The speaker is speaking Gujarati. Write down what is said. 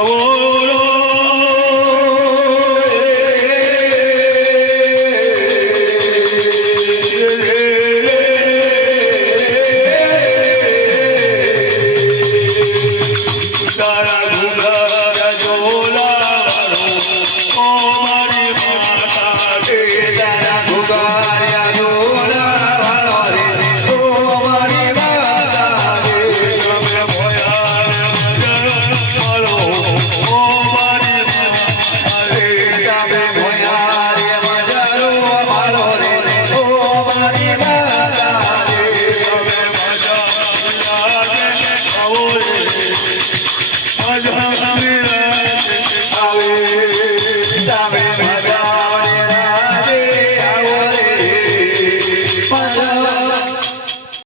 Oh. Sara